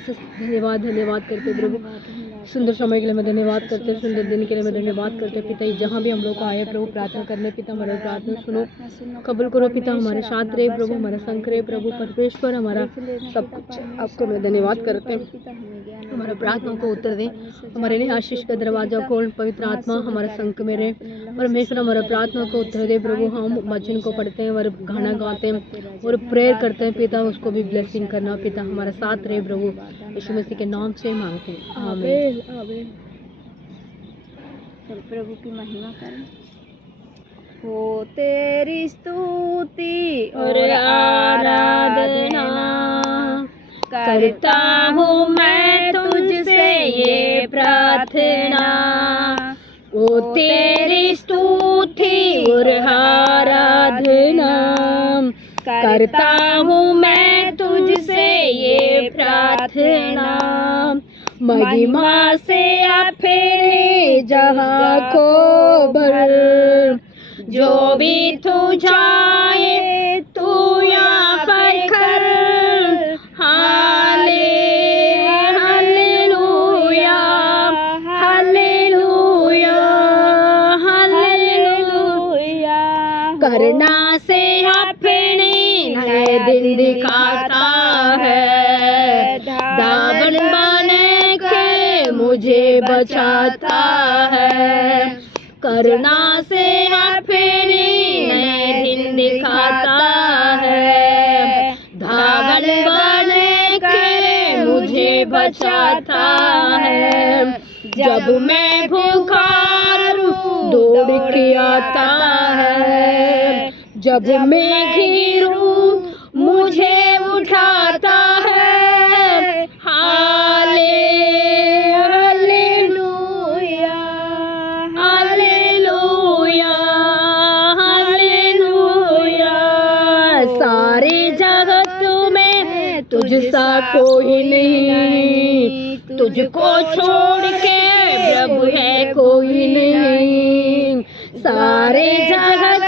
धन्यवाद धन्यवाद करते प्रभु, सुंदर समय के लिए मैं धन्यवाद करते, सुंदर दिन के लिए मैं धन्यवाद करते पिता। जहाँ भी हम लोग आए प्रभु प्रार्थना करने, पिता हमारा प्रार्थना सुनो, कबूल करो पिता, हमारे साथ रहे प्रभु, हमारा संग रहे प्रभु परमेश्वर, हमारा सब कुछ आपको मैं धन्यवाद करते हैं। हमारा प्रार्थना को उत्तर दे, हमारे लिए आशीष का दरवाजा खोल, पवित्र आत्मा हमारे संग में रहे परमेश्वर, हमारा प्रार्थना को उत्तर दे प्रभु। हम वचन को पढ़ते हैं और गाना गाते हैं और प्रेयर करते हैं पिता, उसको भी ब्लेसिंग करना पिता, हमारे साथ रहे प्रभु, यीशु मसीह के नाम से मांगते हैं, आमीन आमीन। चल प्रभु की महिमा करें। हो तेरी स्तुति और आराधना करता हूँ मैं तुझसे ये प्रार्थना। ओ तेरी स्तुति और आराधना करता हूँ मैं तुझसे ये प्रार्थना। महिमा से अपने जहाँ को भर, जो भी तू जाए तू यहाँ पर कर। Hallelujah hallelujah hallelujah. करना से अपने नए दिन दिखाता है, दामन बन के मुझे बचाता है। करना से अपने नए दिन दिखाता है, धावल बन के मुझे बचाता है। जब मैं भूखा दौड़ के आता है, जब मैं घिरूं मुझे उठाता है। Hallelujah hallelujah hallelujah. सारे जगत में तुझसा कोई नहीं, तुझको छोड़ के प्रभु है कोई नहीं। सारे जगत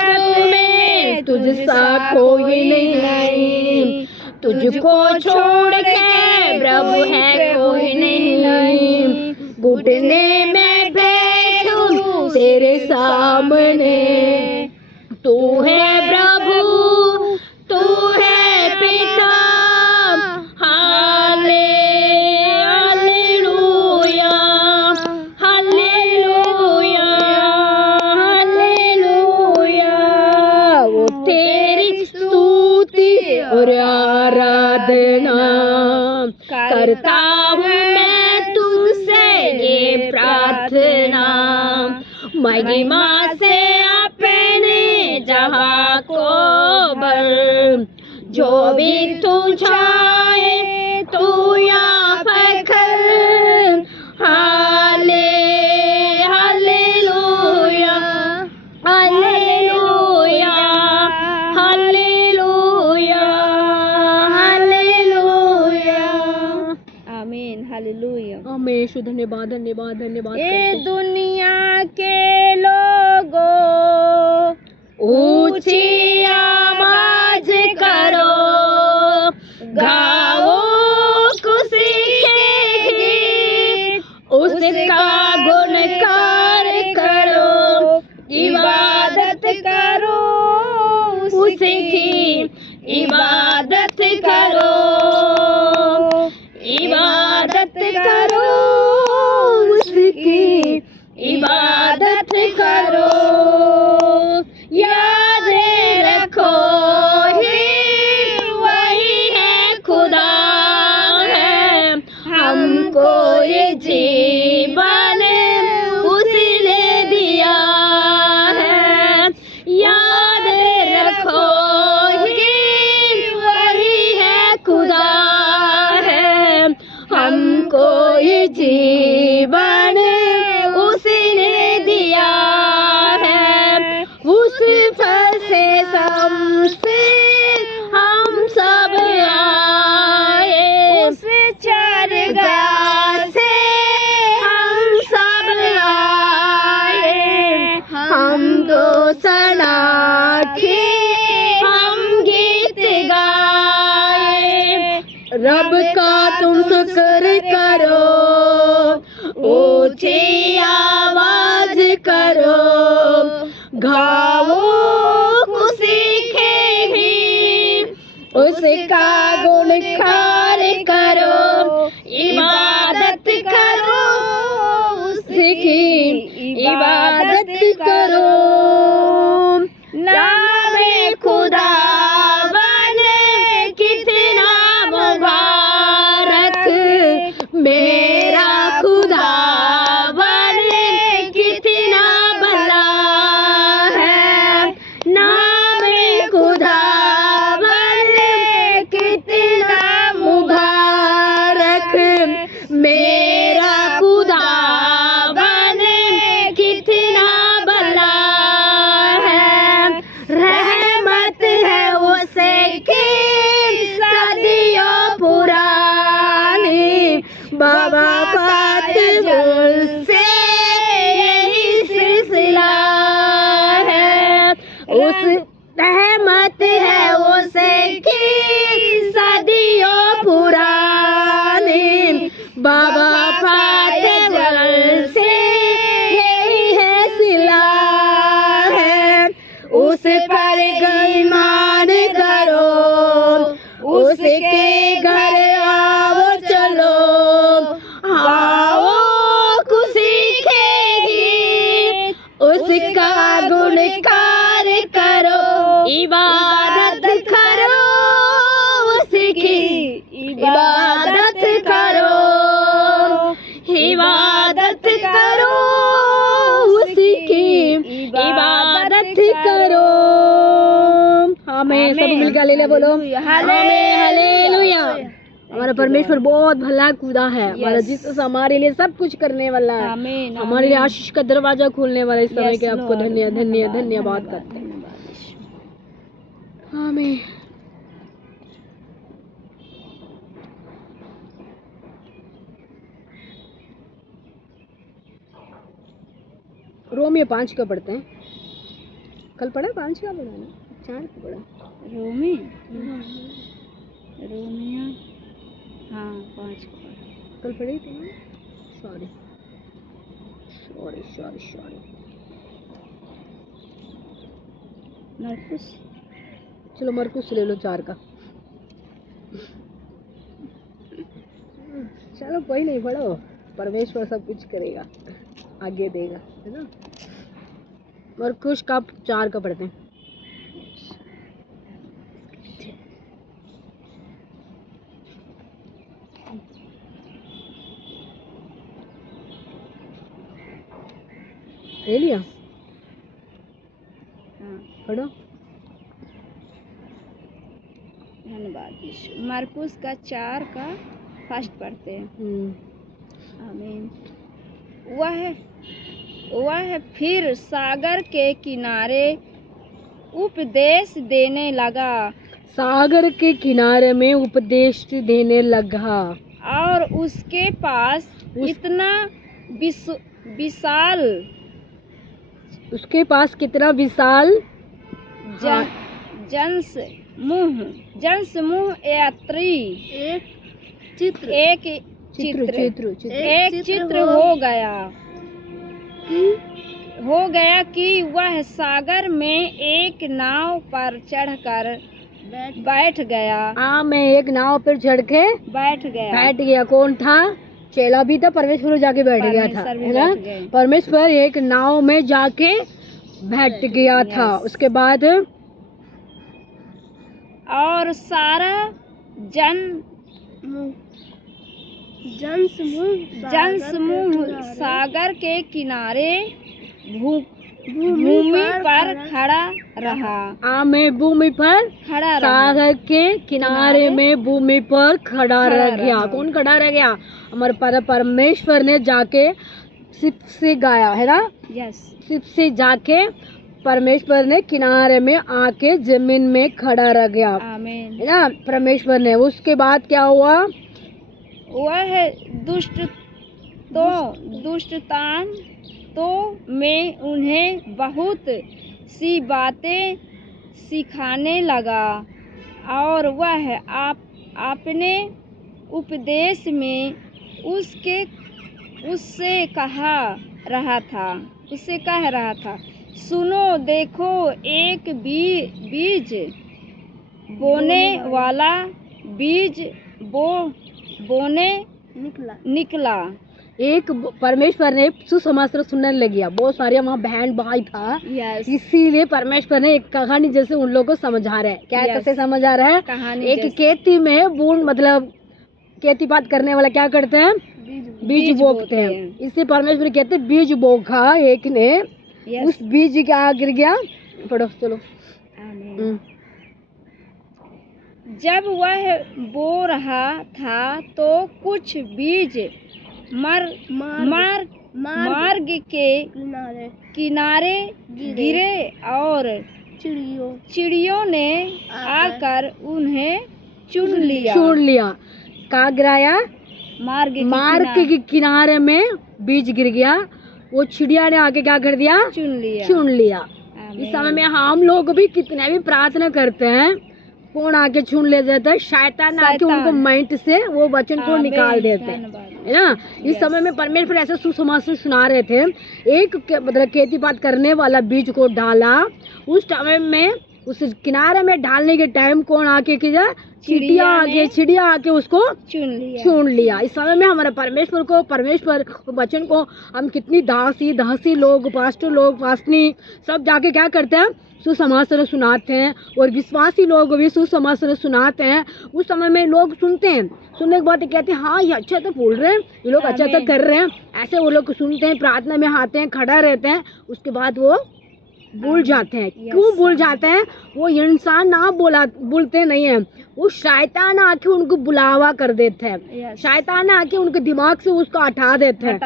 में तुझसा कोई नहीं, तुझको छोड़ के प्रभु है कोई नहीं। घुटने में बैठूं तेरे सामने, तू है प्रभु तू है पिता। Hallelujah hallelujah hallelujah. वो तेरी स्तुति और आराधना करता हूँ मैं तुझसे ये प्रार्थना। महिमा से अपने जहाँ को भर, जो भी तू चाहे तू यहाँ पर कर। Hallelujah hallelujah hallelujah hallelujah. आमीन हालेलुया। हमेशा धन्यवाद धन्यवाद धन्यवाद। ये दुनिया के लोगों ऊंची आवाज करो, गाओ खुशी के गीत, उसका गुणगान करो, इबादत करो उसकी, इबादत करो, इबादत करो उसकी, इबादत करो। याद रखो ही वही है खुदा है, हमको ये जीवन उसने दिया है। याद रखो ही वही है खुदा है, हमको ये जीवन उसने दिया है। उस फंसे से हम सब आए, उस चरगाह से हम सब आए। हमको सना के हम गीत गाए, रब का तुम शुक्र करो, ऊंची आवाज करो, गाओ खुशी के भी, उसका गुणगान करो, इबादत करो, उसकी इबादत करो। नाम खुदा बने कितना मुबारक, मेरा खुदा बने कितना भला है। नाम खुदा बने कितना मुबारक, मेरा खुदा बने कितना भला है। रहमत है उसे की सदियों पुरानी, बाबा फातिमुल से यही सिलसिला है। उस रहमत है उसे की सदियों पुरानी, बाबा फातिमुल से यही है सिला है। उस पर ईमान करो, उसके घर आओ चलो, आओ खुशी के गीत, उसका गुणगान करो, इबादत करो, उसकी इबादत करो, इबादत करो, उसकी इबादत करो। हमें सब मिलकर ले बोलो हालेलुया। हमारा परमेश्वर बहुत भला खुदा है, हमारा जीसस हमारे लिए सब कुछ करने वाला है, हमारे लिए आशीष का दरवाजा खोलने वाला। इस समय के आपको धन्यवाद करते हैं। आमीन। रोमियो 5 का पढ़ते हैं। कल पढ़ा 5 का पढ़ा ना, 4 का पढ़ा। रोमियो हाँ 5 का कल पढ़े थे ना। सॉरी। मरकुस। चलो मरकुस ले लो 4 का। चलो कोई नहीं, पढ़ो, परमेश्वर सब कुछ करेगा, आगे देगा, है ना। मरकुस का 4 का पढ़ते हैं। ले लिया? हाँ पढ़ो। धन्यवाद यीशु। मरकुस का 4 का फर्स्ट पढ़ते हैं। आमीन। वह फिर सागर के किनारे उपदेश देने लगा। सागर के किनारे में उपदेश देने लगा। और उसके पास इतना विशाल, उसके पास कितना विशाल जनसमूह यात्री एक चित्र हो गया कि वह सागर में एक नाव पर चढ़कर बैठ गया। मैं एक नाव पर चढ़ के बैठ गया। कौन था? चेला भी था, परमेश्वर जाके बैठ गया था, है ना। परमेश्वर एक नाव में जाके बैठ गया था। उसके बाद और सारा जनसमूह सागर के किनारे भूमि पर खड़ा रहा। मैं भूमि पर खड़ा रहा। सागर के किनारे में भूमि पर खड़ा रह गया। कौन खड़ा रह गया? हमारे परमेश्वर ने जाके सिप से गाया, है ना। सिप से जाके परमेश्वर ने किनारे में आके जमीन में खड़ा रह गया, है ना, परमेश्वर ने। उसके बाद क्या हुआ? वह दुष्टतान तो में उन्हें बहुत सी बातें सिखाने लगा और वह अपने उपदेश में उससे कह रहा था, सुनो देखो, एक बीज बोने वाला बीज बोने निकला। एक परमेश्वर ने सुसमाचार सुनने लग गया, बहुत सारे वहाँ बहन भाई था। इसीलिए परमेश्वर ने एक कहानी जैसे उन लोगों को समझा रहा है। क्या कैसे समझा रहा है? कहानी एक खेती में बूंद मतलब खेती बात करने वाला क्या करते हैं? बीज बोते हैं। इससे परमेश्वर कहते हैं बीज बोखा एक ने, उस बीज क्या गिर गया? पढ़ो चलो। जब वह बो रहा था तो कुछ बीज मार्ग के किनारे गिरे और चिड़ियों ने आकर उन्हें चुन लिया। कहाँ गिराया? मार्ग के किनारे में बीज गिर गया, वो चिड़िया ने आके क्या कर दिया? चुन लिया। इस समय में हम लोग भी कितने भी प्रार्थना करते हैं, कौन आके चुन ले जाता है? शैतान आके उनको माइंड से वो वचन को निकाल देते हैं, है ना। इस समय में परमेश्वर ऐसे सुसमाचार सुना रहे थे। एक मतलब खेती बात करने वाला बीज को डाला, उस समय में उस किनारे में डालने के टाइम कौन आके किया? चिड़िया आके उसको चुन लिया। इस समय में हमारा परमेश्वर वचन को हम कितनी दासी लोग, पास्टर लोग, पास्टनी सब जाके क्या करते हैं? सुसमाचार सुनाते हैं, और विश्वासी लोग भी सुसमाचार सुनाते हैं। उस समय में लोग सुनते हैं, सुनने के बाद कहते हैं हाँ ये अच्छा तो बोल रहे हैं, ये लोग अच्छा तो कर रहे हैं। ऐसे वो लोग सुनते हैं, प्रार्थना में आते हैं, खड़ा रहते हैं, उसके बाद वो भूल जाते हैं। क्यों भूल जाते हैं? वो इंसान ना बोलते नहीं है, वो शैतान आके उनको बुलावा कर देते हैं। शैतान आके उनके दिमाग से उसको हटा देते हैं।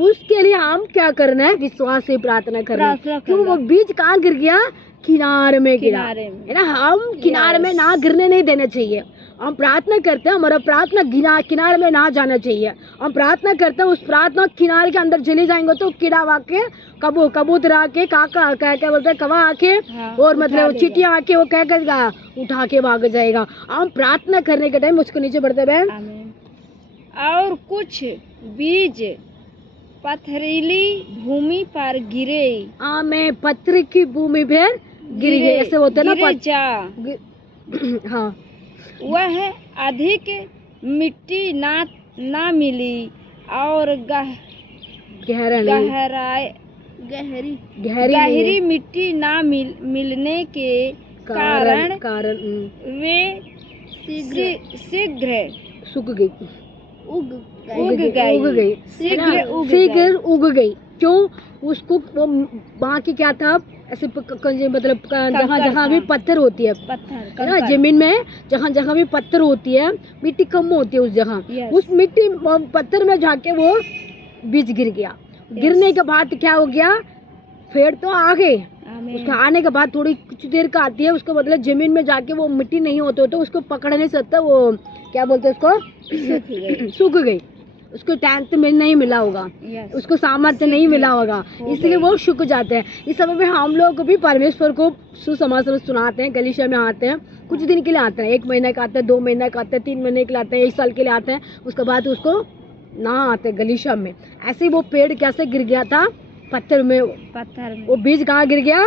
उसके लिए हम क्या करना है? विश्वास से प्रार्थना करना। क्यों? वो बीज कहाँ गिर गया? किनारे में गिरा, है ना। हम किनारे में ना गिरने नहीं देना चाहिए। हम प्रार्थना करते हैं, हमारा प्रार्थना किनारे में ना जाना चाहिए। हम प्रार्थना करते हैं, उस प्रार्थना किनारे के अंदर चले जाएंगे तो कीड़ा आके कबूतर आके काका क्या बोलते हैं, कवा आके और मतलब चींटियां आके वो क्या करेगा? उठा के भाग जाएगा। हम प्रार्थना करने के टाइम उसको नीचे बढ़ते बहन। और कुछ बीज पथरीली भूमि पर गिरे। मैं पत्थर की भूमि पर गिर गए, ऐसे होते ना हाँ। वह अधिक मिट्टी ना मिली और गहरी मिट्टी ना मिलने के कारण वे शीघ्र उग गई। क्यों? उसको वो वहाँ की क्या था? ऐसे मतलब जहाँ भी पत्थर होती है ना, जमीन में जहाँ भी पत्थर होती है, मिट्टी कम होती है उस जगह, उस मिट्टी पत्थर में जाके वो बीज गिर गया। गिरने के बाद क्या हो गया? पेड़ तो आ गए, उसके आने के बाद थोड़ी कुछ देर का आती है, उसको मतलब जमीन में जाके वो मिट्टी नहीं होती तो उसको पकड़ नहीं सकता, वो क्या बोलते हैं उसको? सूख गई। उसको टैंक में नहीं मिला होगा, उसको सामर्थ्य नहीं मिला होगा, इसलिए वो सूख जाते हैं। इस समय में हम लोग भी परमेश्वर को सुसमाचार सुनाते हैं। गलीशा में आते हैं, कुछ दिन के लिए आते हैं, 1 महीने का आते हैं, 2 महीने का आते हैं, 3 महीने के लिए आते हैं, 1 साल के लिए आते हैं, उसके बाद उसको ना आते गलीशा में। ऐसे वो पेड़ कैसे गिर गया था? पत्थर में। वो बीज कहाँ गिर गया?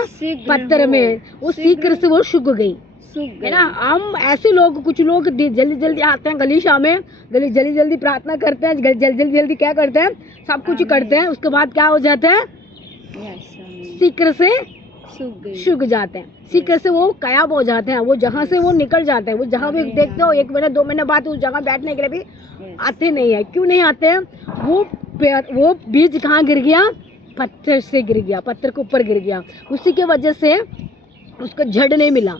पत्थर में। वो शीघ्र से वो सूख गई, है ना। हम ऐसे लोग, कुछ लोग जल्दी आते हैं गलीशा में, जल्दी प्रार्थना करते हैं, जल्दी क्या करते हैं? सब कुछ करते हैं, उसके बाद क्या हो जाता है? शीघ्र से सूख जाते हैं, शीघ्र से वो गायब हो जाते हैं, वो जहाँ से वो निकल जाते हैं। वो जहाँ भी देखते हो 1 महीने 2 महीने बाद उस जगह बैठने के लिए भी आते नहीं है। क्यों नहीं आते हैं? वो बीज कहाँ गिर गया? पत्थर से गिर गया, पत्थर के ऊपर गिर गया। उसी के वजह से उसको जड़ नहीं मिला।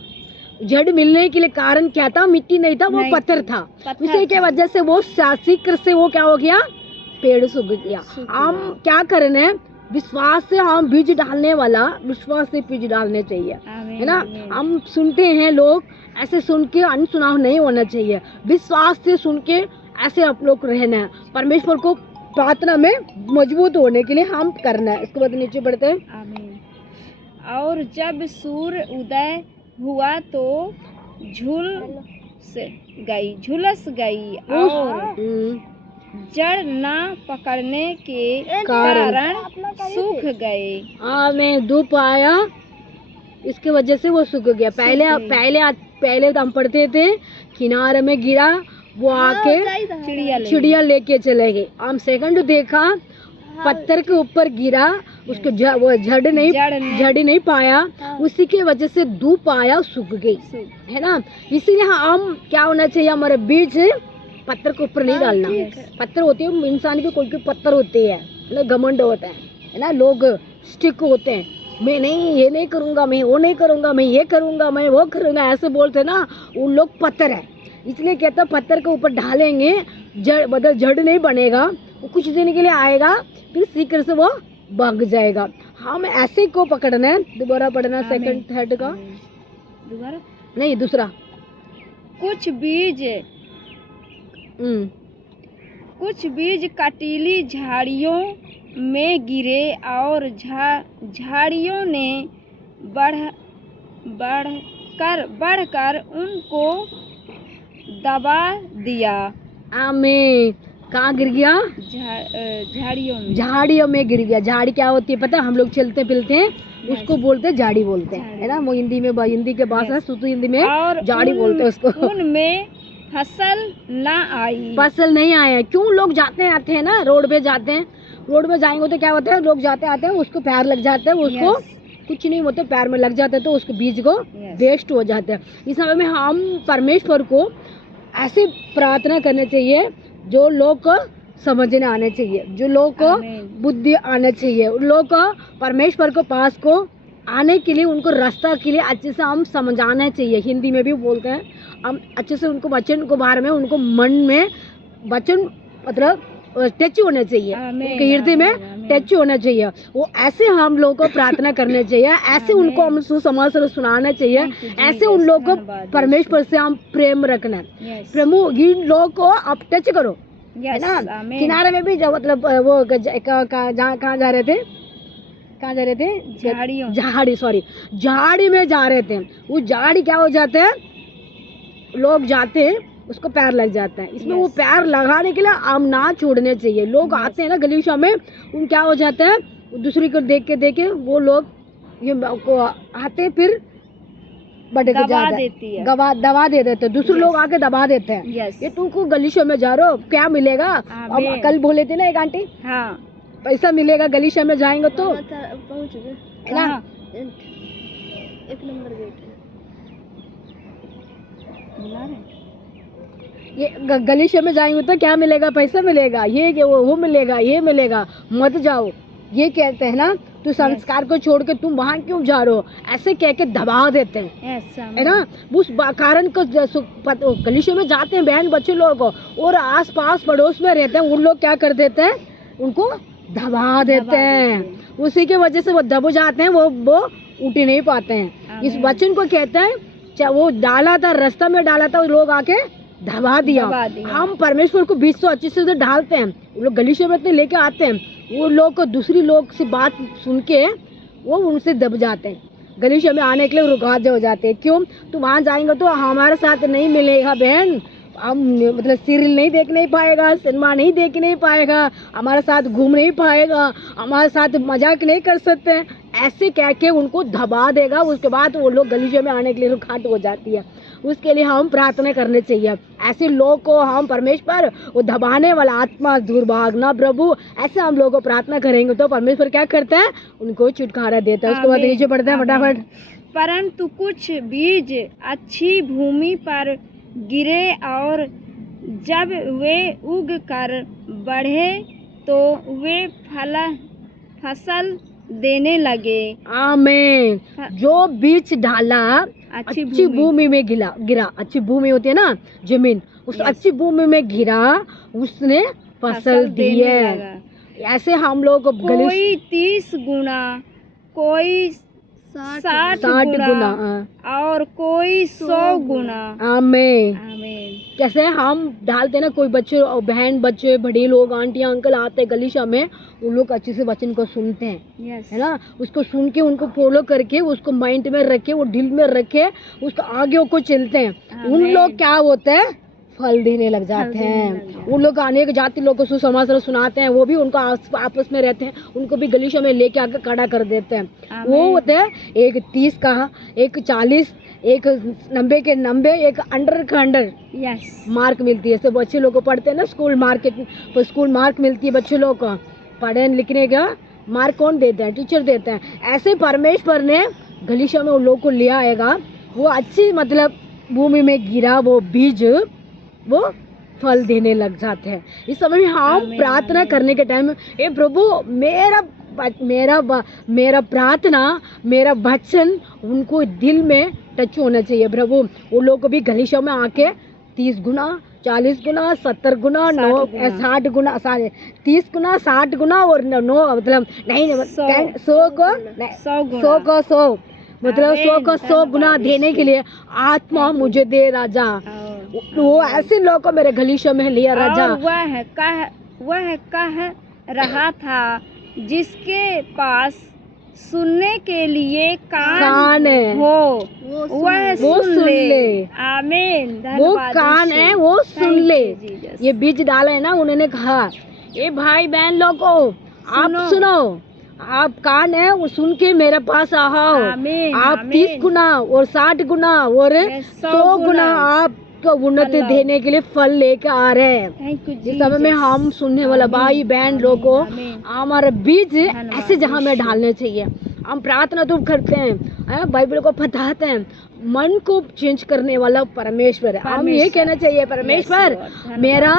जड़ मिलने के लिए कारण क्या था? मिट्टी नहीं था, वो पत्थर था। उसी के वजह से वो शीघ्र से वो क्या हो गया? पेड़ सूख गया। हम क्या करना है? विश्वास से हम बीज डालने वाला, विश्वास से बीज डालने चाहिए, है ना। हम सुनते हैं लोग, ऐसे सुन के अनसुना नहीं होना चाहिए। विश्वास से सुन के ऐसे आप लोग रहना है। परमेश्वर को प्रार्थना में मजबूत होने के लिए हम करना है। इसके बाद नीचे बढ़ते हैं। और जब सूर्य उदय हुआ तो झुलस गई और जड़ ना पकड़ने के कारण सूख गए। में धूप आया, इसके वजह से वो सूख गया। पहले तो हम पढ़ते थे किनारे में गिरा, वो आके चिड़िया लेके चले गए। हम सेकंड देखा पत्थर के ऊपर गिरा, उसको वो झड़ नहीं पाया, उसी की वजह से धूप आया, सूख गई, है ना। इसीलिए हम क्या होना चाहिए, हमारे बीज पत्थर के ऊपर नहीं डालना। पत्थर होते हैं इंसान के, कोई पत्थर होते हैं ना, घमंड होता है ना, लोग स्टिक होते हैं, मैं नहीं ये नहीं करूँगा, मैं वो नहीं करूँगा, मैं ये करूँगा, मैं वो करूँगा, ऐसे बोलते ना, उन लोग पत्थर है। इसलिए कहता है पत्थर के ऊपर डालेंगे जड़ नहीं बनेगा, वो कुछ दिन के लिए आएगा, फिर सीकर से वो भाग जाएगा। हम ऐसे को पकड़ना है। दोबारा पढ़ना सेकंड थर्ड का, दोबारा नहीं दूसरा। कुछ बीज कटीली झाड़ियों में गिरे और झाड़ियों ने बढ़कर उनको दबा दिया। आमीन। कहाँ गिर गया? झाड़ियों में गिर गया। झाड़ी क्या होती है पता है? हम लोग चलते फिरते हैं, उसको बोलते हैं झाड़ी बोलते हैं, है ना। वो हिंदी के भाषा शुद्ध हिंदी में झाड़ी बोलते हैं उसको। उनमें फसल ना आई। फसल नहीं आया। क्यों? लोग जाते आते हैं ना, रोड पे जाते हैं, रोड पे जाएंगे तो क्या होता है, लोग जाते आते हैं, उसको पैर लग जाते हैं, उसको कुछ नहीं होता, पैर में लग जाता है तो उसके बीज को वेस्ट हो जाता है। इस समय में हम परमेश्वर को ऐसे प्रार्थना करना चाहिए, जो लोग को समझने आने चाहिए, जो लोग को बुद्धि आना चाहिए, उन लोग को परमेश्वर को पास को आने के लिए, उनको रास्ता के लिए अच्छे से हम समझाना चाहिए। हिंदी में भी बोलते हैं, हम अच्छे से उनको वचन को बारे में, उनको मन में वचन मतलब टच होना चाहिए, उनके हृदय में टच होना चाहिए। वो ऐसे हम लोग को प्रार्थना करना चाहिए, ऐसे उनको हम सुसमाचार सुनाना चाहिए, ऐसे उन लोग को परमेश्वर से हम प्रेम रखना है। प्रभु इन लोग को आप टच करो, है ना। किनारे में भी जो मतलब वो कहाँ जा रहे थे, झाड़ी में जा रहे थे। वो झाड़ी क्या हो जाते हैं, लोग जाते हैं उसको पैर लग जाता है। इसमें वो पैर लगाने के लिए हम ना छोड़ने चाहिए। लोग आते हैं ना गलीचा में, उन क्या हो जाता है, दूसरी को देख के वो लोग ये आते फिर भटक जाते हैं, दबा दे देते हैं, दूसरे लोग आके दबा देते हैं। ये तुमको गलीचा में जा रहे हो, क्या मिलेगा? अब कल बोले थे ना एक आंटी, पैसा मिलेगा गलीचा में जाएंगे तो, है ना। 1 नंबर गेट ये गलीचे में जाएंगे तो क्या मिलेगा? पैसा मिलेगा, ये वो मिलेगा, ये मिलेगा, मत जाओ, ये कहते हैं ना। तो संस्कार को छोड़ के तुम वहाँ क्यों जा रहे हो, ऐसे कह के दबा देते हैं, है ना। उस कारण को गलीचे में जाते हैं बहन बच्चे लोग, और आस पास पड़ोस में रहते हैं, उन लोग क्या कर देते हैं, उनको दबा देते हैं। उसी की वजह से वो दब जाते हैं, वो उठ नहीं पाते हैं। इस वचन को कहते हैं, वो डाला था, रास्ता में डाला था, लोग आके दबा दिया। हम परमेश्वर को बीच से अच्छे से डालते हैं, वो लोग गलीचे में लेके आते हैं, वो लोग को दूसरी लोग से बात सुन के वो उनसे दब जाते हैं, गलीचे में आने के लिए रुकावट हो जाते हैं। क्यों? तो वहाँ जाएंगे तो हमारे साथ नहीं मिलेगा बहन, हम मतलब सीरियल नहीं देख नहीं पाएगा, सिनेमा नहीं देख नहीं पाएगा, हमारे साथ घूम नहीं पाएगा, हमारे साथ मजाक नहीं कर सकते, ऐसे कह के उनको दबा देगा। उसके बाद वो लोग गलीचे में आने के लिए रुकावट हो जाती है। उसके लिए हम प्रार्थना करने चाहिए, ऐसे लोग को हम परमेश्वर वो दबाने वाला आत्मा दूर भागना प्रभु, ऐसे हम लोग को प्रार्थना करेंगे तो परमेश्वर क्या करता है, उनको छुटकारा देता है। उसके बाद नीचे पढ़ते हैं फटाफट। परंतु कुछ बीज अच्छी भूमि पर गिरे और जब वे उग कर बढ़े तो वे फसल देने लगे। आमीन। जो बीज डाला अच्छी भूमि में गिरा, अच्छी भूमि होती है ना जमीन, उस अच्छी भूमि में गिरा, उसने फसल दी है। ऐसे हम लोग कोई 30 गुना, कोई 60 60 गुना। गुना हाँ। और कोई 100 गुना। आमीन। आमीन। जैसे हम डालते ना, कोई बच्चे और बहन बच्चे बड़े लोग आंटियां अंकल आते हैं गलीशा में, उन लोग अच्छे से वचन को सुनते हैं, यस है ना, उसको सुन के उनको फॉलो करके उसको माइंड में रखे, वो दिल में रखे, उसको आगे को चलते हैं। उन लोग क्या होते हैं, फल देने लग जाते हैं। उन लोग अनेक जाति लोग को सुसमाचार सुनाते हैं, वो भी उनको आपस में रहते हैं, उनको भी गलीशा में लेके आकर खड़ा कर देते हैं। वो होते हैं एक 30 का, एक 40, एक 90 के 90, एक 100 का 100 यस मार्क मिलती है। सब बच्चे लोग को पढ़ते हैं ना, स्कूल मार्क मिलती है बच्चे लोग को, पढ़ने लिखने का मार्क कौन देता है, टीचर देते हैं। ऐसे परमेश्वर ने गलीशा में उन लोग को ले आएगा, वो अच्छी मतलब भूमि में गिरा वो बीज, वो फल देने लग जाते हैं। इस समय में हम प्रार्थना करने के टाइम, ए प्रभु मेरा प्रार्थना, मेरा वचन उनको दिल में टच होना चाहिए प्रभु। वो लोग को भी गलीशा में आके 30 गुना, 40 गुना, 70 गुना, 60 गुना, 30 गुना, 60 गुना और 9 मतलब नहीं 100 को 100 मतलब 100 को 100 गुना देने के लिए आत्मा मुझे दे राजा। वो ऐसे लोग को मेरे गलीशा में लिया राजा। वह कह रहा था जिसके पास सुनने के लिए कान हो वह सुन ले। आमीन। वो कान है, वो सुन ले। ये बीज डाला है ना, उन्होंने कहा ये भाई बहन लोगों आप सुनो, आप कान है वो सुन के मेरे पास आओ। आप 30 गुना और 60 गुना और 100 गुना आपको उन्नति देने के लिए फल लेकर आ रहे हैं। इस समय में हम सुनने वाला भाई बहन लोगों, हमारा बीज ऐसे जगह में डालने चाहिए। हम प्रार्थना तो करते हैं, बाइबल को पढ़ते हैं, मन को चेंज करने वाला परमेश्वर है। हम ये कहना चाहिए, परमेश्वर मेरा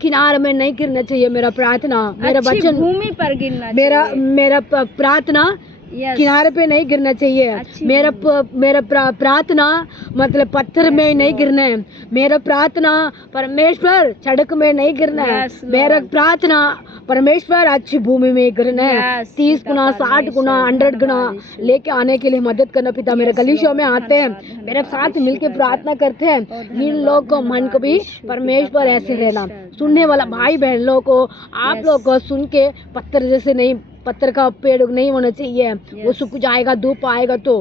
किनारे में नहीं गिरना चाहिए, मेरा प्रार्थना, मेरा वचन भूमि पर गिरना, मेरा प्रार्थना किनारे पे नहीं गिरना चाहिए। मेरा प्रार्थना मतलब पत्थर में नहीं गिरना है। मेरा प्रार्थना परमेश्वर सड़क में नहीं गिरना है। मेरा प्रार्थना परमेश्वर अच्छी भूमि में गिरना है। 30 गुना, 60 गुना, 100 गुना लेके आने के लिए मदद करना। पिता मेरे गलीशा में आते हैं, मेरे साथ मिलके प्रार्थना करते हैं। इन लोग को मन को भी परमेश्वर ऐसे रहना, सुनने वाला भाई बहन लोग को, आप लोग को सुन के पत्थर जैसे नहीं, पत्थर का पेड़ नहीं होना चाहिए। वो सूख जाएगा, धूप आएगा तो,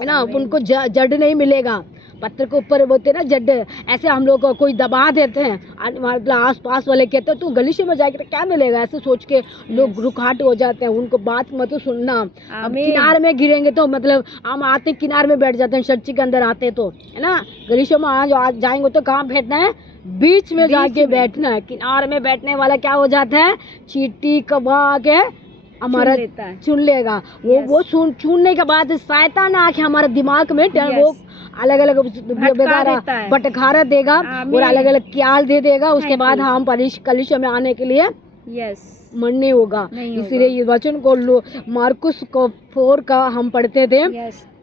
है ना, उनको जड़ नहीं मिलेगा। पत्थर के ऊपर बोलते ना जड़, ऐसे हम लोग को कोई दबा देते हैं, मतलब आस पास वाले कहते हैं तू गलीशे में जाके क्या मिलेगा, ऐसे सोच के लोग रुकाट हो जाते हैं। उनको बात मत सुनना। अब किनारे में गिरेंगे तो मतलब हम आते किनारे में बैठ जाते हैं, चर्ची के अंदर आते तो, है ना, गलीशे में आज जाएंगे तो कहाँ बैठना है, बीच में जाके बैठना है। किनारे में बैठने वाला क्या हो जाता है, चींटी कबा के हमारा चुन लेगा। वो चुनने के बाद शैतान आके हमारे दिमाग में वो अलग अलग भटकारा देगा और अलग अलग ख्याल दे देगा। उसके बाद हम कलीसिया में आने के लिए मन नहीं होगा। इसीलिए ये वचन को मार्कुस को 4 का हम पढ़ते थे,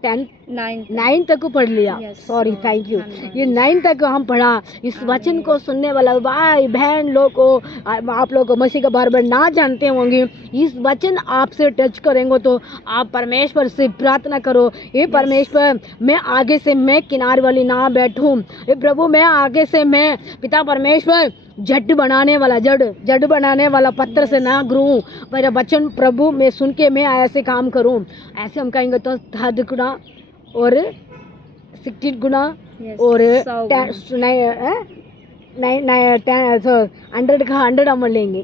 9 तक पढ़ लिया, सॉरी थैंक यू, ये 9 तक हम पढ़ा। इस वचन को सुनने वाला भाई बहन लोग को, आप लोग को मसीह का बार बार ना जानते होंगे, इस वचन आपसे टच करेंगे तो आप परमेश्वर से प्रार्थना करो, ये परमेश्वर मैं आगे से मैं किनारे वाली ना बैठूं, ये प्रभु मैं आगे से मैं पिता परमेश्वर जड़ बनाने वाला पत्थर से ना गिरूं। मेरा वचन प्रभु मैं सुन के मैं ऐसे काम करूं। ऐसे हम कहेंगे तो 30 गुना और 60 गुना और 100 का 100 हम लेंगे।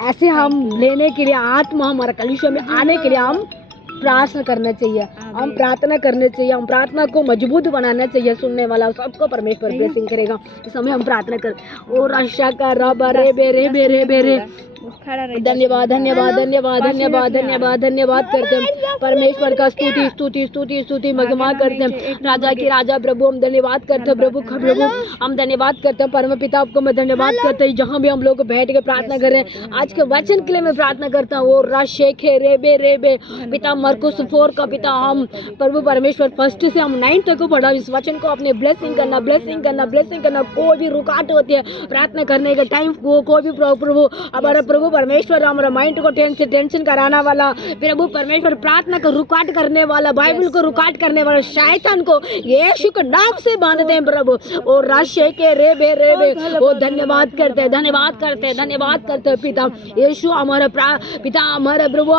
ऐसे हम लेने के लिए आत्मा हमारा कलीसिया में आने के लिए हम प्रार्थना करना चाहिए, हम प्रार्थना करने चाहिए, हम प्रार्थना को मजबूत बनाना चाहिए। सुनने वाला सबको परमेश्वर ब्लेसिंग करेगा। इस समय हम प्रार्थना कर और आशा कर रबा रे बेरे बेरे बेरे धन्यवाद धन्यवाद धन्यवाद धन्यवाद धन्यवाद धन्यवाद करते हैं परमेश्वर का स्तुति स्तुति स्तुति स्तुति महिमा करते हैं। राजा की राजा प्रभु हम धन्यवाद करते हैं। प्रभु हम धन्यवाद करते हैं। परम पिता आपको मैं धन्यवाद करते हैं। जहाँ भी हम लोग बैठ के प्रार्थना कर रहे हैं, आज के वचन के लिए मैं प्रार्थना करता हूँ। और राशेखे रेबे रेबे पिता मरकुस 4 का पिता हम प्रभु परमेश्वर 1 से हम 9 तक पढ़ा। इस वचन को अपने ब्लेसिंग करना ब्लेसिंग करना ब्लेसिंग करना। कोई भी रुकावट होती है प्रार्थना करने के टाइम, वो कोई भी प्रभु हमारा प्रभु परमेश्वर हमारा माइंड को टेंशन कराना वाला, प्रभु परमेश्वर प्रार्थना को रुकावट करने वाला, बाइबल को रुकावट करने वाला शैतान को यीशु के नाम से बांधते हैं प्रभु। और राशे के रेबे रेबे वो धन्यवाद करते हैं, धन्यवाद करते हैं, धन्यवाद करते हैं पिता यीशु हमारा पिता हमारा प्रभु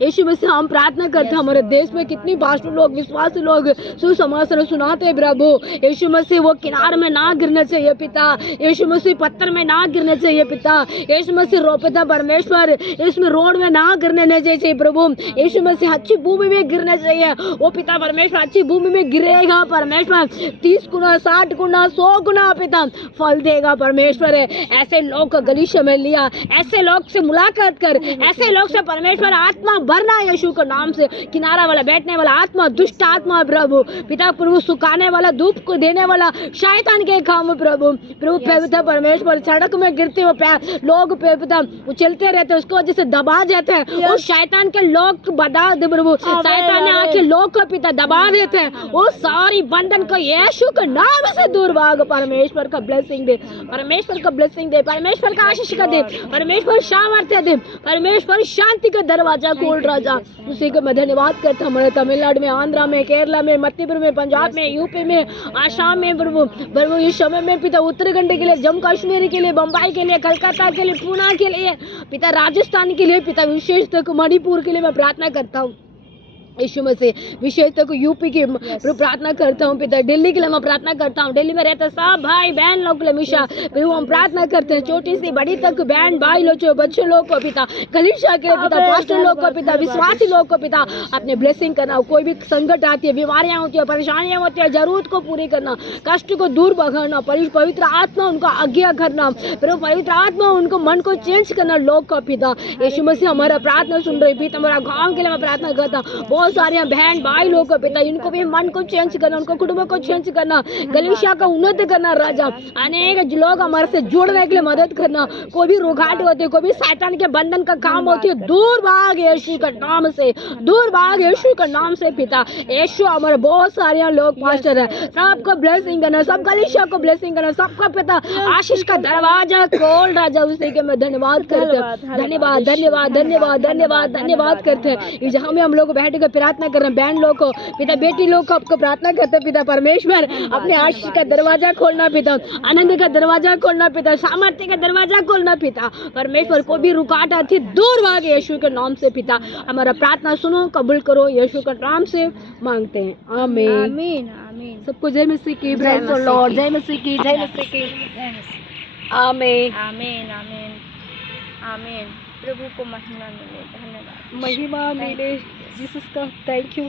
यीशु में से हम प्रार्थना करते हैं। हमारे देश में कितनी पास्टर लोग विश्वासी लोग सुसमाचार सुनाते हैं प्रभु यीशु मसीह, वो किनारे में ना गिरना चाहिए पिता, यीशु मसीह पत्थर में ना गिरना चाहिए पिता, यीशु मसीह पिता परमेश्वर इसमें रोड में ना गिरने नहीं चाहिए प्रभु, यीशु मसीह अच्छी भूमि में गिरना चाहिए। वो पिता परमेश्वर अच्छी भूमि में गिरेगा परमेश्वर, 30 गुना 60 गुना 100 गुना पिता फल देगा परमेश्वर। ऐसे लोग को गलीशा में लिया, ऐसे लोग से मुलाकात कर, ऐसे लोग से परमेश्वर आत्मा भरना यीशु के नाम से, किनारा वाला बैठने वाला आत्मा दुष्ट आत्मा प्रभु पिता प्रभु सुखाने वाला धूप को देने वाला शैतान के काम प्रभु पिता परमेश्वर सड़क में गिरते हुए लोग पिता चलते रहते उसको वजह से दबा जाते हैं, उस शैतान के लोग बता दे प्रभु, शैतान ने आके लोग को पिता दबा देते हैं, वो सारी बंधन को यीशु के नाम से दूर भाग। परमेश्वर का ब्लेसिंग दे, परमेश्वर का ब्लेसिंग दे, परमेश्वर का आशीष का दे, परमेश्वर सामर्थ्य दे, परमेश्वर शांति का दरवाजा खोल राजा। उसी को मैं धन्यवाद करता हूँ। हमारे तमिलनाडु में, आंध्रा में, केरला में, मध्य प्रदेश में, पंजाब में, यूपी में, आसाम में प्रभु इस समय में पिता उत्तराखंड के लिए, जम्मू कश्मीर के लिए, बम्बई के लिए, कलकत्ता के लिए, पूना के लिए पिता, राजस्थान के लिए पिता, विशेष तक मणिपुर के लिए मैं प्रार्थना करता हूँ यीशु मसीह, विशेष तक यूपी की प्रार्थना करता हूँ पिता, दिल्ली के लिए मैं प्रार्थना करता हूँ, दिल्ली में रहते सब भाई बहन लोग के लिए हमेशा प्रभु हम प्रार्थना करते हैं, छोटी सी बड़ी तक बहन भाई लोग बच्चे लोग को पिता, कलीसिया के पिता, पास्टर लोग को पिता, विश्वासी लोग को पिता अपने ब्लेसिंग करना। कोई भी संकट आती है, बीमारियां होती है, परेशानियां होती है, जरूरत को पूरी करना, कष्ट को दूर भगाना, पवित्र आत्मा उनका आज्ञा करना, प्रभु पवित्र आत्मा उनको मन को चेंज करना लोग का पिता यीशु मसीह हमारा प्रार्थना सुन रही पिता, हमारा गाँव के लिए मैं प्रार्थना करता हूँ, बहुत सारे बहन भाई लोग को पिता इनको भी मन को चेंज करना, उनको कुटुंब को चेंज करना, गलीशिया का उन्नति करना राजा, अनेक लोग हमारे से जुड़ने के लिए मदद करना, कोई भी रुकावट होती है, कोई भी शैतान के बंधन का काम होती है, दूर भाग यीशु का नाम से, दूर भाग यीशु का नाम से पिता यीशु। हमारे बहुत सारे लोग पास्टर है, सबको ब्लेसिंग करना, सब गलीशिया को ब्लेसिंग करना, सबका पिता आशीष का दरवाजा खोल राजा। उसी के मैं धन्यवाद करते हैं, धन्यवाद धन्यवाद धन्यवाद धन्यवाद धन्यवाद करते हैं। जहाँ में हम लोग बैठ कर प्रार्थना कर रहे हैं, बहन लोग को पिता, बेटी लोग को आपको प्रार्थना करते हैं पिता परमेश्वर, अपने आशीष का दरवाजा खोलना पिता, आनंद का दरवाजा खोलना पिता, सामर्थ्य का दरवाजा खोलना पिता परमेश्वर, को भी रुकावट आती है दूर भाग यीशु के नाम से पिता, हमारा प्रार्थना सुनो, कबूल करो, यीशु के नाम से मांगते हैं, आमीन आमीन आमीन। सबको जय मसीह की, प्रेज द लॉर्ड, जय मसीह की, जय मसीह की, आमीन आमीन आमीन आमीन। प्रभु को महिमा मिले, धन्यवाद, महिमा मिले जीसस का, थैंक यू।